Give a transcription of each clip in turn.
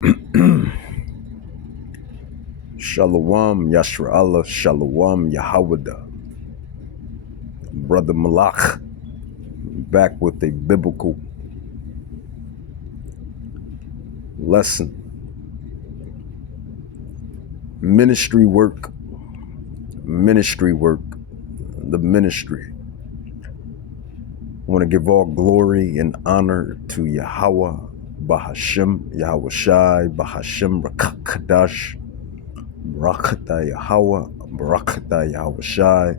Shalom, Yashra Allah, Shalom, Yahawah. Brother Malach, back with a biblical lesson. Ministry work, the ministry. I want to give all glory and honor to Yahawah, Bahashem, Yahweh Shai, Bahashem, Rakakadash, Barakata Yahawah, Barakata Yahweh Shai,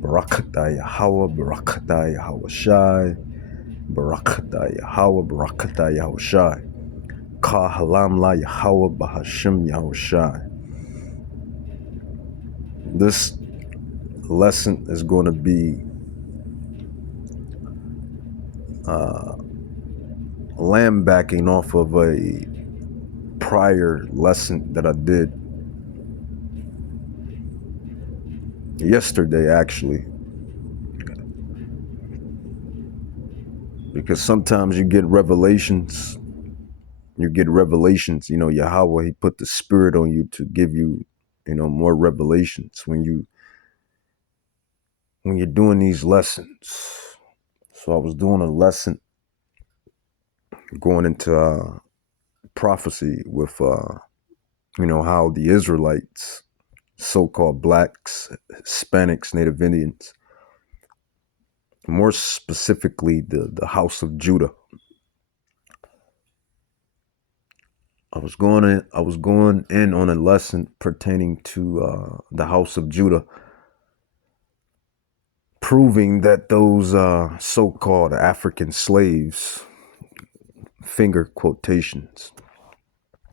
Barakata Yahawah, Barakata Yahweh Shai, Barakata Yahawah, Barakata Yahweh Shai. Ka halam la Yahawah Bahashem Yahweh Shai. This lesson is going to be lambacking off of a prior lesson that I did yesterday, actually, because sometimes you get revelations. Yahawah, he put the spirit on you to give you, more revelations when you're doing these lessons. So I was doing a lesson going into prophecy with, how the Israelites, so-called blacks, Hispanics, Native Indians, more specifically the house of Judah. I was going in on a lesson pertaining to the house of Judah, proving that those so-called African slaves, finger quotations,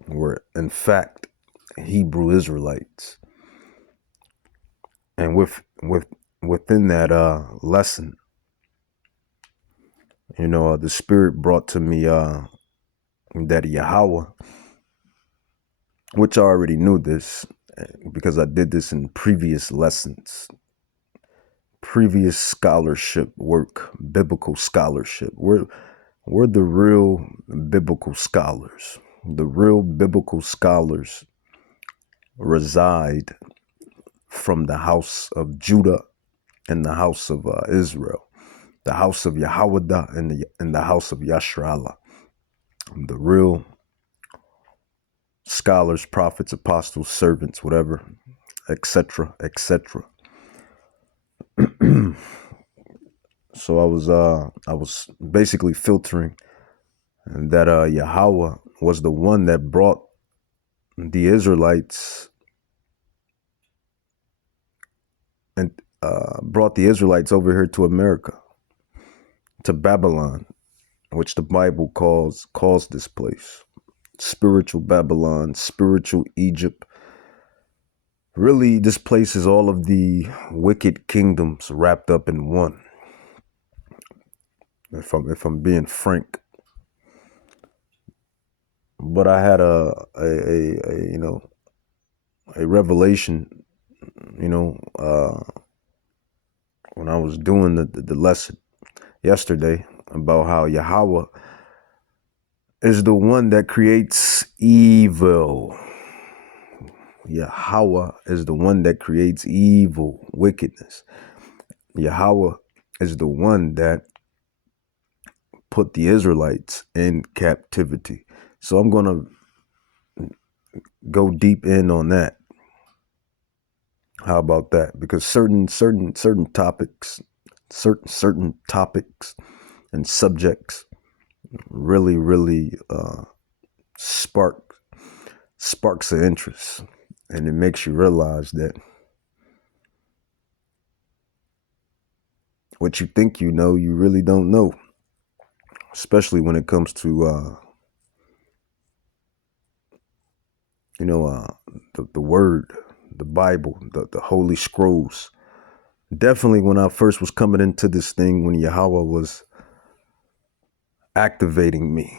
were in fact Hebrew Israelites. And within that lesson, the Spirit brought to me that Yahawah, which I already knew this because I did this in previous lessons, previous scholarship work, biblical scholarship. We're the real biblical scholars. The real biblical scholars reside from the house of Judah and the house of Israel, the house of Yahawah and the house of Yashra. The real scholars, prophets, apostles, servants, whatever, etc., etc. So I was basically filtering that Yahawah was the one that brought the Israelites and brought the Israelites over here to America, to Babylon, which the Bible calls this place spiritual Babylon, spiritual Egypt. Really, this place is all of the wicked kingdoms wrapped up in one. If I'm being frank, but I had a revelation, when I was doing the lesson yesterday about how Yahawah is the one that creates evil. Yahawah is the one that creates evil, wickedness. Yahawah is the one that put the Israelites in captivity. So I'm going to go deep in on that. How about that? Because certain topics, certain topics and subjects really sparks of interest, and it makes you realize that what you think you know, you really don't know, especially when it comes to the word, the Bible, the Holy Scrolls. Definitely when I first was coming into this thing, when Yahawah was activating me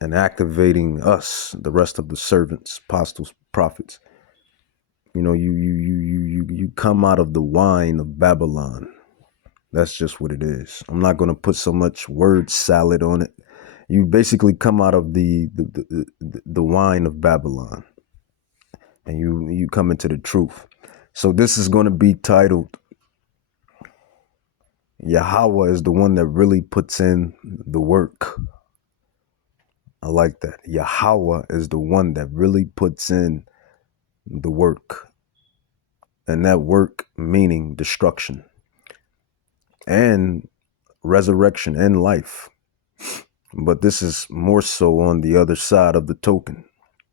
and activating us, the rest of the servants, apostles, prophets, you come out of the wine of Babylon. That's just what it is. I'm not going to put so much word salad on it You basically come out of the wine of Babylon, and you come into the truth. So this is going to be titled, Yahawah is the one that really puts in the work. I like that. Yahawah is the one that really puts in the work. And that work meaning destruction and resurrection and life. But this is more so on the other side of the token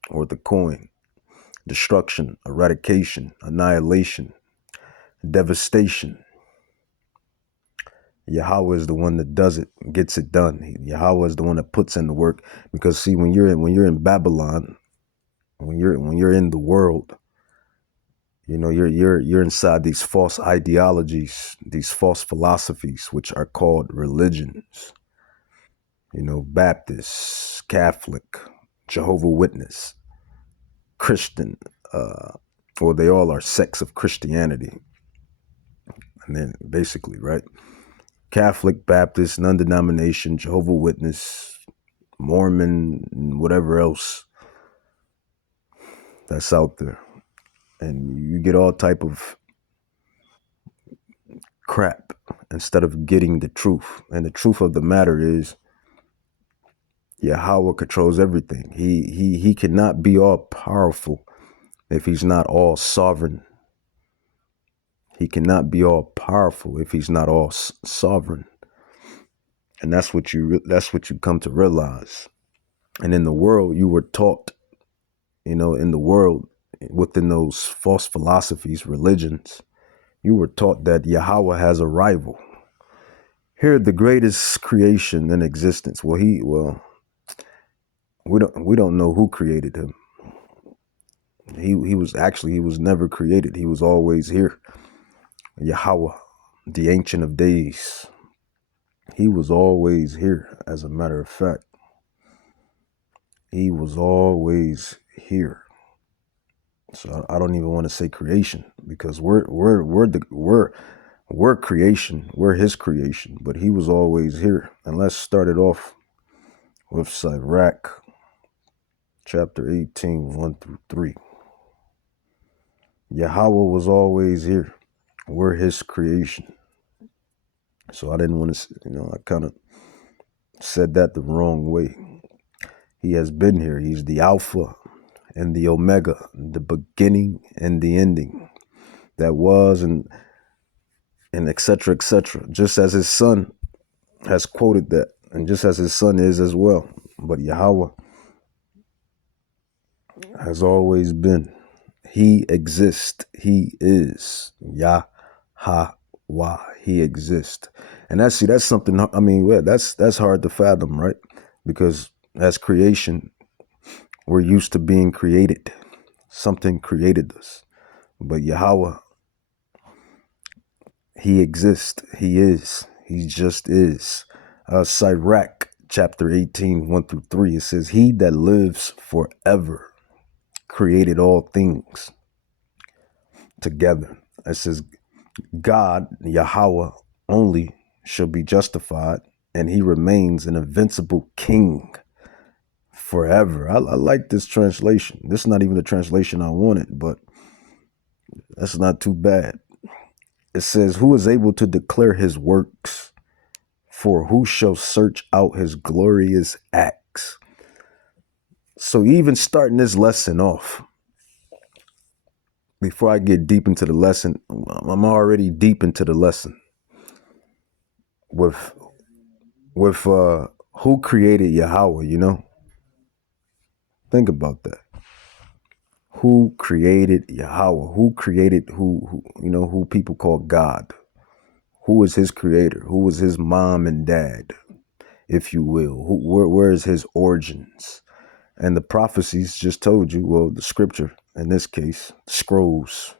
or the coin. Destruction, eradication, annihilation, devastation. Yahawah is the one that does it, gets it done. Yahawah is the one that puts in the work. Because see, when you're in Babylon, when you're in the world, you know, you're inside these false ideologies, these false philosophies, which are called religions. You know, Baptist, Catholic, Jehovah Witness, Christian, or they all are sects of Christianity. And then basically, right? Catholic, Baptist, non-denomination, Jehovah Witness, Mormon, and whatever else that's out there. And you get all type of crap instead of getting the truth. And the truth of the matter is Yahawah controls everything. He cannot be all powerful if he's not all sovereign. He cannot be all powerful if he's not all sovereign. And that's what you come to realize. And in the world, you were taught, you know, in the world, within those false philosophies, religions, you were taught that Yahawah has a rival. Here, the greatest creation in existence. We don't know who created him. He was never created. He was always here. Yahawah, the Ancient of Days. He was always here, as a matter of fact. He was always here. So I don't even want to say creation, because we're creation. We're his creation, but he was always here. And let's start it off with Sirach, chapter 18, 1 through 3. Yahawah was always here. We're his creation. So I didn't want to, I kind of said that the wrong way. He has been here. He's the Alpha and the Omega, the beginning and the ending. That was and et cetera, just as his son has quoted that, and just as his son is as well. But Yahawah has always been. He exists. He is Yahawah. He exists. And that's something, that's hard to fathom, right? Because as creation, we're used to being created. Something created us. But Yahawah, he exists. He is. He just is. Sirach, chapter 18, 1 through 3, it says, he that lives forever created all things together. It says, God, Yahawah, only shall be justified, and he remains an invincible king forever. I like this translation. This is not even the translation I wanted, but that's not too bad. It says, who is able to declare his works? For who shall search out his glorious acts? So even starting this lesson off, before I get deep into the lesson, I'm already deep into the lesson with who created Yahawah, Think about that. Who created Yahawah? Who created who people call God? Who is his creator? Who was his mom and dad, if you will? Where is his origins? And the prophecies just told you, well, the scripture, in this case, scrolls,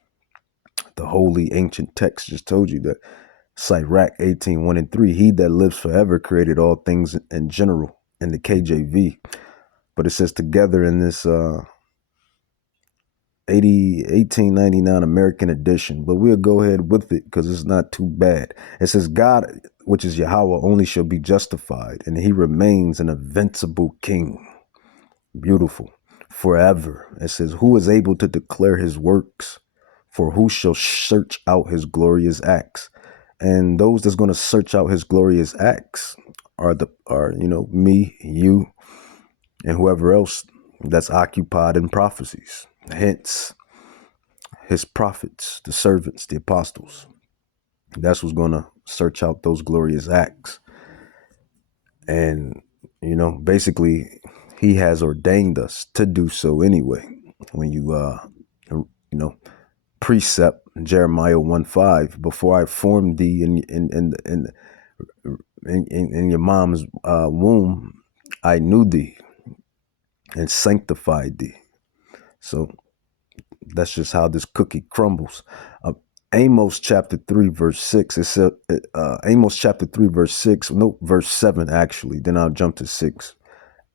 the holy ancient text just told you that Sirach 18, 1 and 3, he that lives forever created all things in general in the KJV. But it says together in this 1899 American edition, but we'll go ahead with it because it's not too bad. It says, God, which is Yahawah, only shall be justified, and he remains an invincible king. Beautiful. Forever. It says, who is able to declare his works? For who shall search out his glorious acts? And those that's going to search out his glorious acts are me, you, and whoever else that's occupied in prophecies. Hence, his prophets, the servants, the apostles. That's what's going to search out those glorious acts. And, basically, he has ordained us to do so anyway. When precept Jeremiah 1:5, before I formed thee in your mom's womb, I knew thee and sanctified thee. So that's just how this cookie crumbles. Amos chapter 3 verse 6. It said Amos chapter 3 verse 6. No, verse 7 actually. Then I'll jump to 6.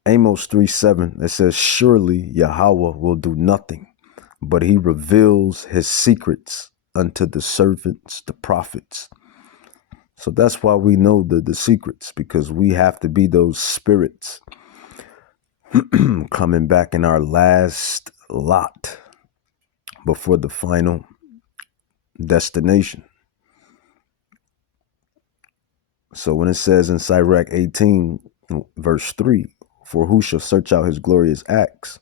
Amos 3:7. It says, surely Yahawah will do nothing, but he reveals his secrets unto the servants, the prophets. So that's why we know the secrets, because we have to be those spirits coming back in our last lot before the final destination. So when it says in Sirach 18 verse 3, for who shall search out his glorious acts?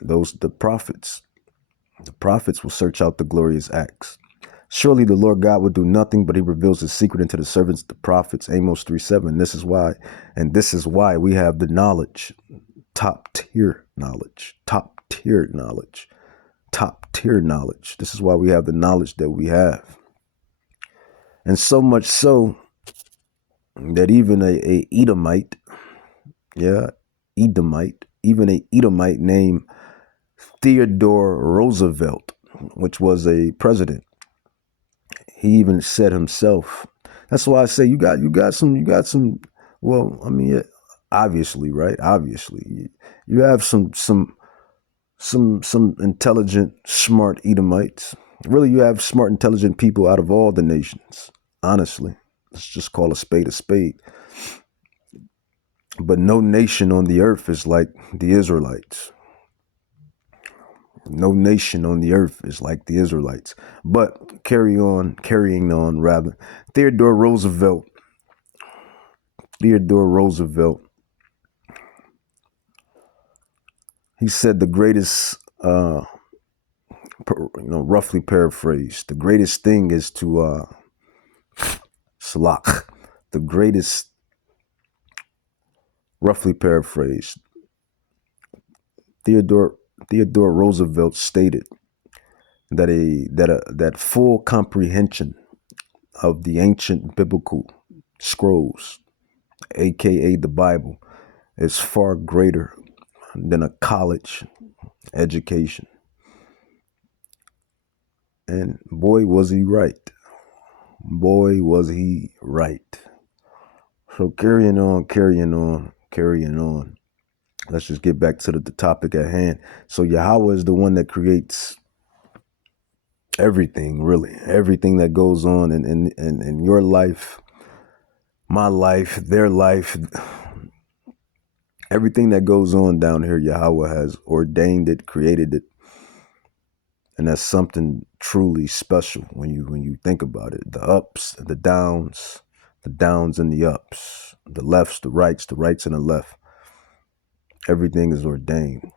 The prophets will search out the glorious acts. Surely the Lord God will do nothing, but he reveals his secret unto the servants, the prophets. Amos 3:7. This is why we have the knowledge, top tier knowledge. This is why we have the knowledge that we have. And so much so that even a Edomite named Theodore Roosevelt, which was a president, he even said himself. That's why I say you got some. Well, I mean, obviously, right? Obviously, you have some intelligent, smart Edomites. Really, you have smart, intelligent people out of all the nations. Honestly, let's just call a spade a spade. But no nation on the earth is like the Israelites. No nation on the earth is like the Israelites. But carrying on, Theodore Roosevelt, he said the greatest, roughly paraphrased, the greatest thing is to, the greatest, roughly paraphrased, Theodore Roosevelt stated that full comprehension of the ancient biblical scrolls, aka the Bible, is far greater than a college education. And boy, was he right. So carrying on. Let's just get back to the topic at hand. So Yahawah is the one that creates everything, really. Everything that goes on in your life, my life, their life. Everything that goes on down here, Yahawah has ordained it, created it. And that's something truly special when you think about it. The ups, the downs and the ups, the lefts, the rights and the left. Everything is ordained.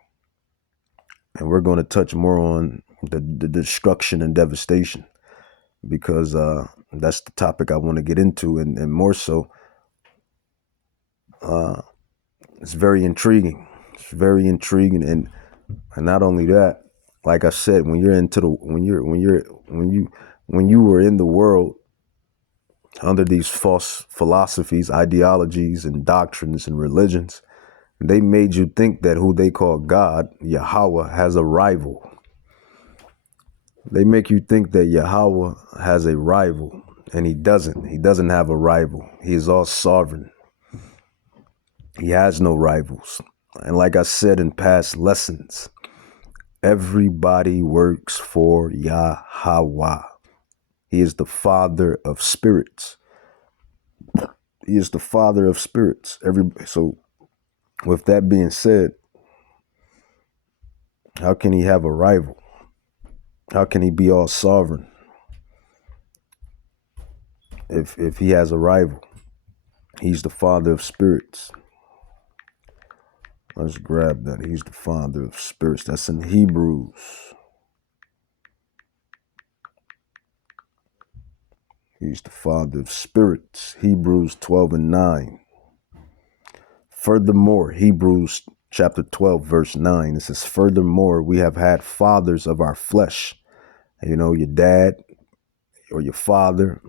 And we're going to touch more on the destruction and devastation, because that's the topic I want to get into, and more so, it's very intriguing. And not only that, like I said, when you were in the world under these false philosophies, ideologies, and doctrines and religions, they made you think that who they call God, Yahawah, has a rival. They make you think that Yahawah has a rival, and he doesn't. He doesn't have a rival. He is all sovereign. He has no rivals. And like I said in past lessons, Everybody works for Yahawah. He is the Father of spirits. He is the Father of spirits. So with that being said, how can he have a rival? How can he be all sovereign if he has a rival? He's the Father of spirits. Let's grab that. He's the Father of spirits. That's in Hebrews. He's the Father of spirits. Hebrews 12:9. Furthermore, Hebrews chapter 12, verse 9. It says, furthermore, we have had fathers of our flesh. You know, your dad or your father,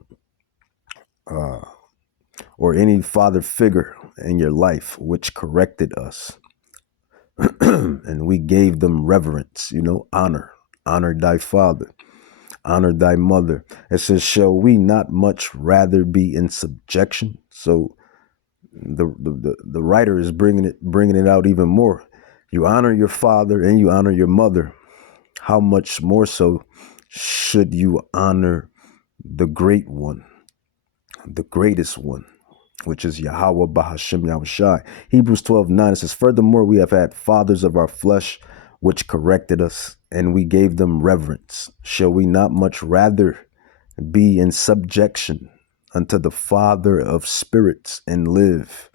or any father figure in your life, which corrected us. And we gave them reverence, honor. Honor thy father. Honor thy mother. It says, shall we not much rather be in subjection? So the writer is bringing it out even more. You honor your father and you honor your mother. How much more so should you honor the great one, the greatest one, which is Yahawah Bahashem Yahushai. Hebrews 12:9, it says, furthermore, we have had fathers of our flesh, which corrected us, and we gave them reverence. Shall we not much rather be in subjection unto the Father of spirits and live?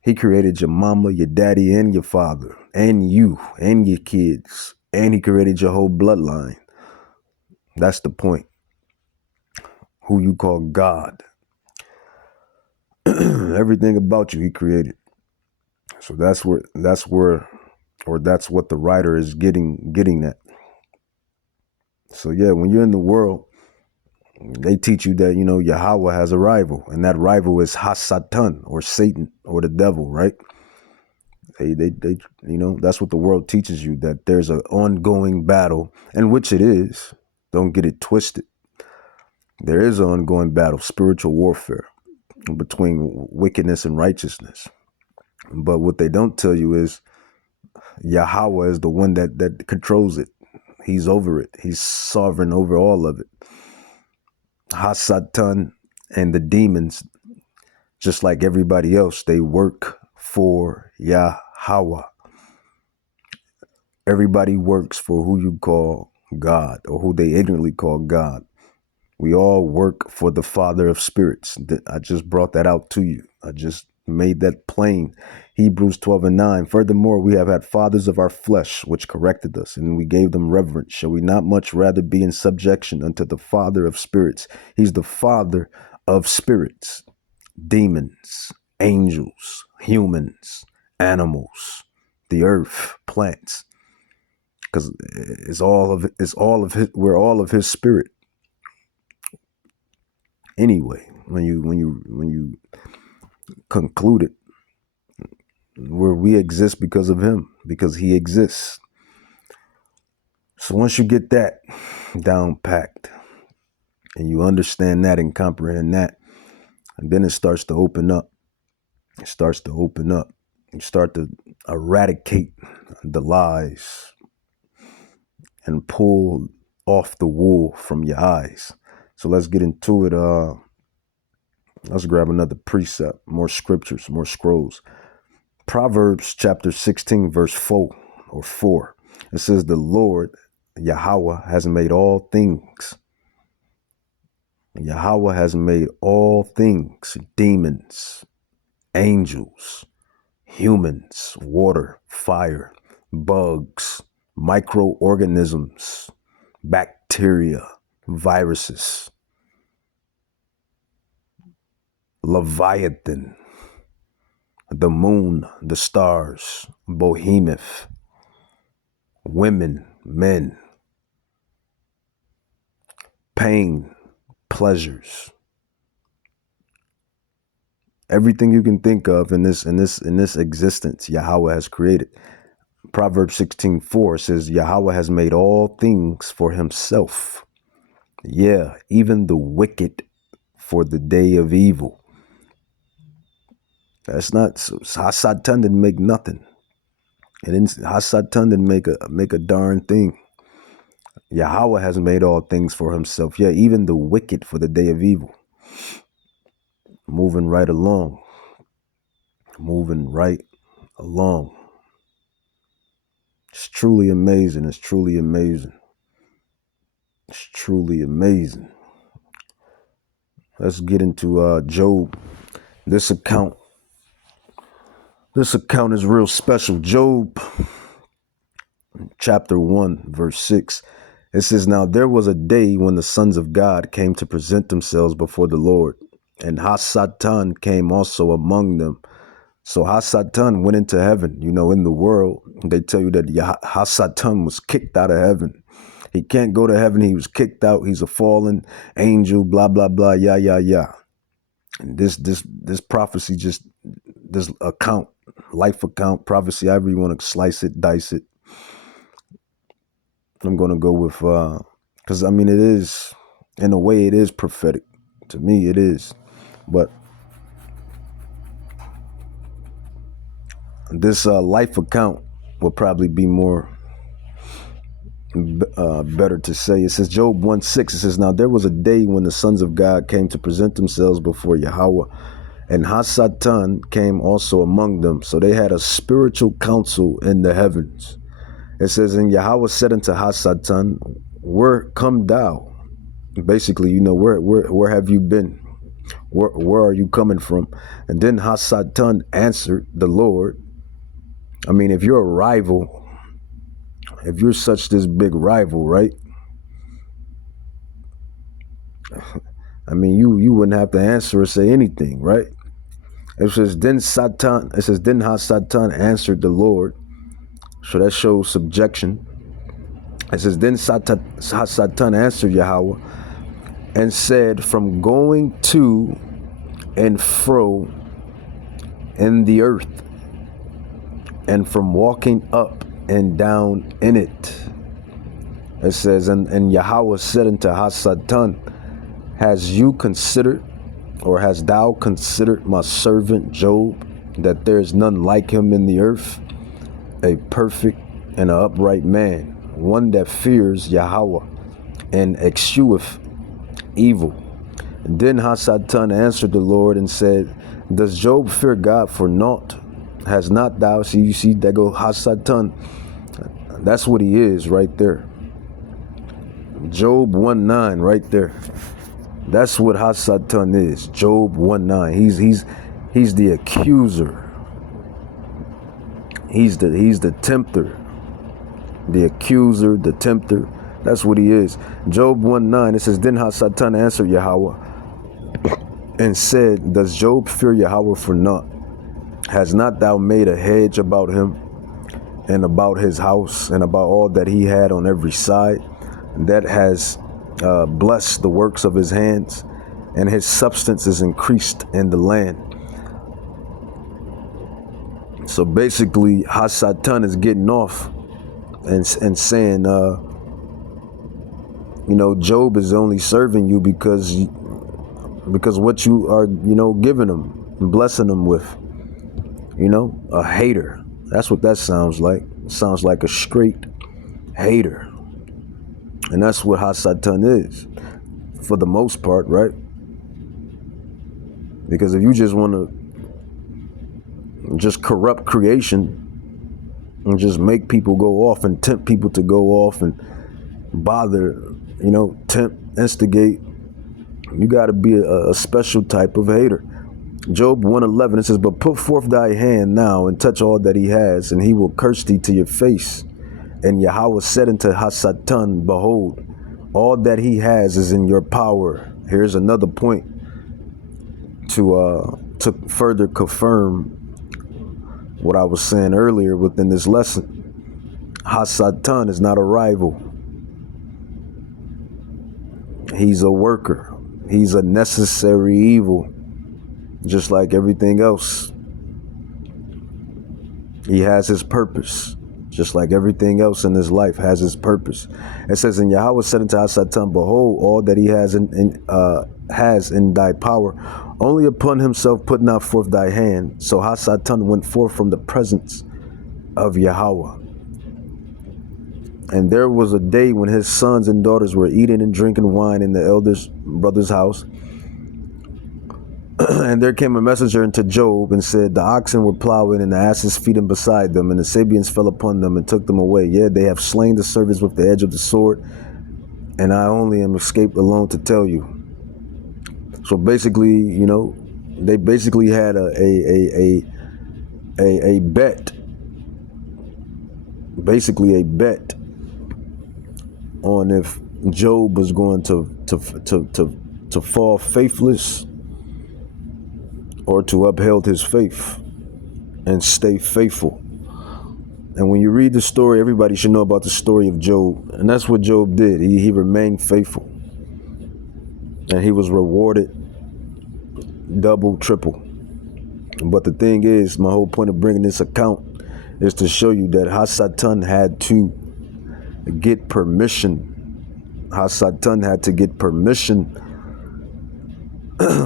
He created your mama, your daddy, and your father, and you, and your kids, and he created your whole bloodline. That's the point. Who you call God. Everything about you he created. So that's what the writer is getting at. So yeah, when you're in the world, they teach you that, Yahawah has a rival, and that rival is Hasatan, or Satan, or the devil, right? They that's what the world teaches you, that there's an ongoing battle, and which it is. Don't get it twisted. There is an ongoing battle, spiritual warfare between wickedness and righteousness. But what they don't tell you is Yahawah is the one that controls it. He's over it. He's sovereign over all of it. Hasatan and the demons, just like everybody else, they work for Yahawah. Everybody works for who you call God, or who they ignorantly call God. We all work for the Father of spirits. I just brought that out to you. I just made that plain. Hebrews 12:9. Furthermore, we have had fathers of our flesh, which corrected us, and we gave them reverence. Shall we not much rather be in subjection unto the Father of spirits? He's the Father of spirits, demons, angels, humans, animals, the earth, plants. Because we're all of his spirit. Anyway, when you conclude it, where we exist because of him, because he exists. So once you get that down packed and you understand that and comprehend that, and then it starts to open up. It starts to open up. You start to eradicate the lies and pull off the wool from your eyes. So let's get into it. Let's grab another precept, more scriptures, more scrolls. Proverbs chapter 16, verse 4 or 4. It says, the Lord, Yahawah, has made all things. Yahawah has made all things, demons, angels, humans, water, fire, bugs, microorganisms, bacteria, viruses, Leviathan, the moon, the stars, behemoth, women, men, pain, pleasures, everything you can think of in this existence, Yahawah has created. Proverbs 16:4 says, Yahawah has made all things for himself. Yeah, even the wicked for the day of evil. That's not, Satan didn't make nothing. And then Hasatan didn't make a darn thing. Yahawah has made all things for himself. Yeah, even the wicked for the day of evil. Moving right along. Moving right along. It's truly amazing. It's truly amazing. It's truly amazing. Let's get into Job. This account is real special. Job chapter 1, verse 6. It says, "Now there was a day when the sons of God came to present themselves before the Lord, and Hasatan came also among them." So Hasatan went into heaven. You know, in the world, they tell you that Hasatan was kicked out of heaven. He can't go to heaven. He was kicked out. He's a fallen angel, blah, blah, blah, yeah, yeah, yeah. And this prophecy, just this account, life account, prophecy, however you want to slice it, dice it. I'm going to go with, because I mean, it is, in a way, it is prophetic. To me, it is. But this life account will probably be more better to say. It says Job 1:6. It says, "Now there was a day when the sons of God came to present themselves before Yahawah, and Hasatan came also among them." So they had a spiritual council in the heavens. It says, "And Yahawah said unto Hasatan, Where come thou?" Basically, you know, where have you been? Where are you coming from? And then Hasatan answered the Lord. I mean, if you're a rival, if you're such this big rival, right? I mean, you wouldn't have to answer or say anything, right? It says, then Hasatan answered the Lord. So that shows subjection. It says, then Hasatan answered Yahawah and said, "From going to and fro in the earth, and from walking up and down in it." It says, and Yahawah said unto Hasatan, "Has you considered, or hast thou considered my servant Job, that there is none like him in the earth, a perfect and an upright man, one that fears Yahawah and escheweth evil?" And then Hasatan answered the Lord and said, "Does Job fear God for naught? Has not thou," you see, that go Hasatan. That's what he is right there. Job 1:9 right there. That's what Hasatan is. Job 1:9. He's the accuser. He's the tempter. The accuser, the tempter. That's what he is. Job 1:9. It says, "Then Hasatan answered Yahawah and said, Does Job fear Yahawah for naught? Has not thou made a hedge about him and about his house and about all that he had on every side, that has blessed the works of his hands, and his substance is increased in the land?" So basically, Hasatan is getting off and saying, you know, Job is only serving you because what you are, you know, giving him and blessing him with. You know, a hater. That's what that sounds like. It sounds like a straight hater. And that's what Hasatan is, for the most part, right? Because if you just want to just corrupt creation and just make people go off and tempt people to go off and bother, you know, tempt, instigate, you got to be a special type of hater. Job 1:11, it says, "But put forth thy hand now and touch all that he has, and he will curse thee to your face." And Yahawah said unto Hasatan, "Behold, all that he has is in your power." Here's another point to further confirm what I was saying earlier within this lesson. Hasatan is not a rival. He's a worker. He's a necessary evil, just like everything else. He has his purpose, just like everything else in his life has his purpose. It says, "And Yahawah said unto Hasatan, Behold, all that he has in thy power. Only upon himself put not forth thy hand." So Hasatan went forth from the presence of Yahawah. And there was a day when his sons and daughters were eating and drinking wine in the eldest brother's house. And there came a messenger unto Job and said, the oxen were plowing and the asses feeding beside them, and the Sabians fell upon them and took them away. Yet they have slain the servants with the edge of the sword, and I only am escaped alone to tell you. So basically, you know, they basically had a bet, basically a bet on if Job was going to fall faithless or to upheld his faith and stay faithful. And when you read the story, everybody should know about the story of Job. And that's what Job did. He remained faithful. And he was rewarded double, triple. But the thing is, my whole point of bringing this account is to show you that Hasatan had to get permission. Hasatan had to get permission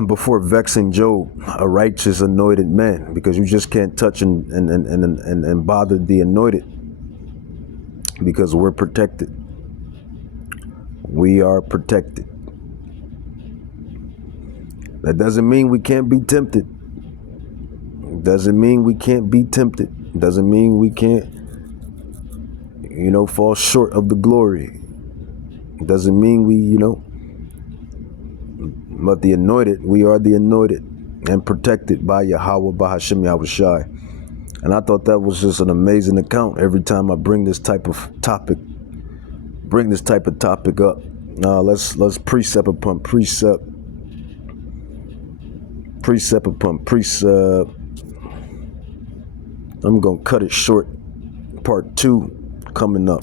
before vexing Job, a righteous anointed man, because you just can't touch and bother the anointed, because we're protected. We are protected. That doesn't mean we can't be tempted. Doesn't mean we can't be tempted. Doesn't mean we can't, you know, fall short of the glory. Doesn't mean we, you know, but the anointed, we are the anointed and protected by Yahawah, by Hashem Yahushai. And I thought that was just an amazing account. Every time I bring this type of topic, up. Now let's precept upon precept. Precept upon precept. I'm gonna cut it short. Part 2 coming up.